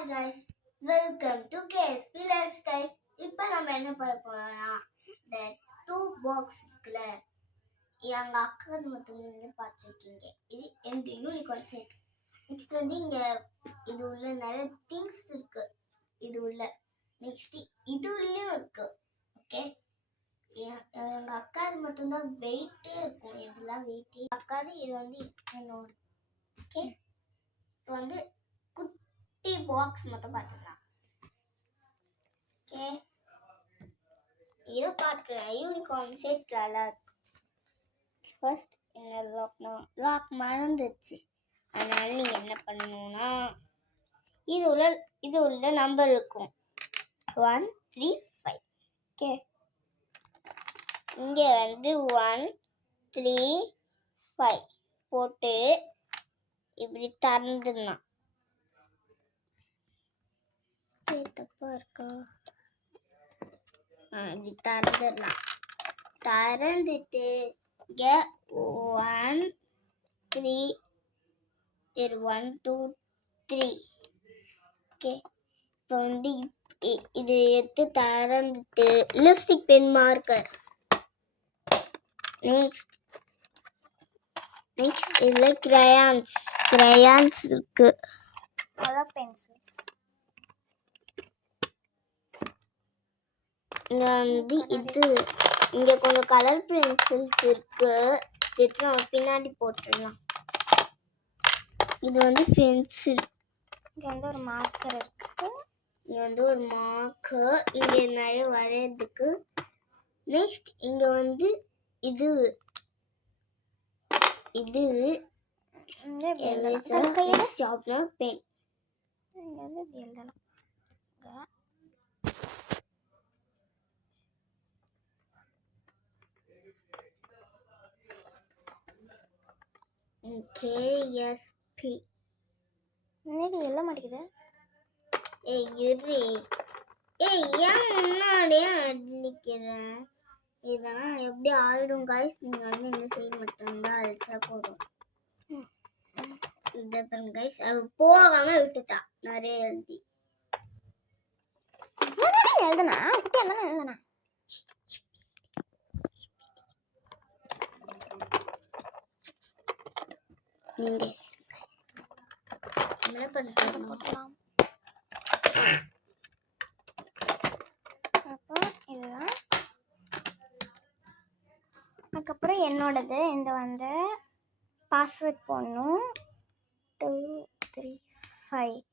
Hi guys, welcome to KSP Lifestyle. இப்போ நம்ம என்ன பண்ண போறோம்னா இந்த 2 பாக்ஸ் இருக்குல எங்க அக்கா மட்டும் நீங்க பாத்துக்கிங்க. இது எங்க யூனிகார்ன் செட். நெக்ஸ்ட் வந்து இங்க இது உள்ள நிறைய திங்ஸ் இருக்கு. இது உள்ள நெக்ஸ்ட் இது உள்ளயும் இருக்கு. ஓகே, எங்க அக்கா மட்டும் தான் வெயிட்டே இருக்கும். இதெல்லாம் வெயிட்டே அக்காது. இது வந்து என்னோட. ஓகே, இப்போ வந்து குட்டி பாக்ஸ் மட்டும் பார்த்துக்கலாம். ஓகே, இது பார்க்கலாம். யூனிகார்ன் செட் நல்லா இருக்கு. ஃபர்ஸ்ட் என்ன லாக் மறந்துச்சு. அதனால நீங்க என்ன பண்ணணும்னா இது உள்ள நம்பர் இருக்கும் 1 3 5. ஓகே, இங்க வந்து 1 3 5 போட்டு இப்படி திறந்துடலாம். தப்பா இருக்கா? இப்படி திறந்துடலாம். திறந்துட்டு இங்க 1 3 1 2 3. ஓகே, இப்போ வந்து இது எடுத்து திறந்துட்டு லிப்ஸ்டிக் பென் மார்க்கர். நெக்ஸ்ட் இதுல கிரையான்ஸ் இருக்கு. Colour pencils. இங்க வந்து இங்க கொஞ்சம் கலர் பென்சில்ஸ் இருக்கு. இது நம்ம பின்னாடி போட்டுடலாம். இது வந்து பென்சில். இங்க வந்து ஒரு மார்க்கர் இருக்கு. இங்க வந்து ஒரு மார்க்கர். இங்க நிறைய வரையறதுக்கு. நெக்ஸ்ட் இங்க வந்து இது ஷார்ப்னர் பென். இங்க வந்து எழுதலாம். KSP. இன்னைக்கு எழுத மாட்டேங்குது. ஏன் முன்னாடியே அடிக்கிறேன். இதெல்லாம் எப்படி ஆயிடும் guys. நீங்க வந்து என்ன செய்ய மாட்டேங்க அழிச்சா போதும். இந்த பாருங்க guys, அது போகாம விட்டுட்டா. நிறைய எழுதுனா நீங்க என்ன பண்ணலாம். அதுக்கப்புறம் என்னோடது இந்த வந்து பாஸ்வேர்ட் போடணும் 2 3 5.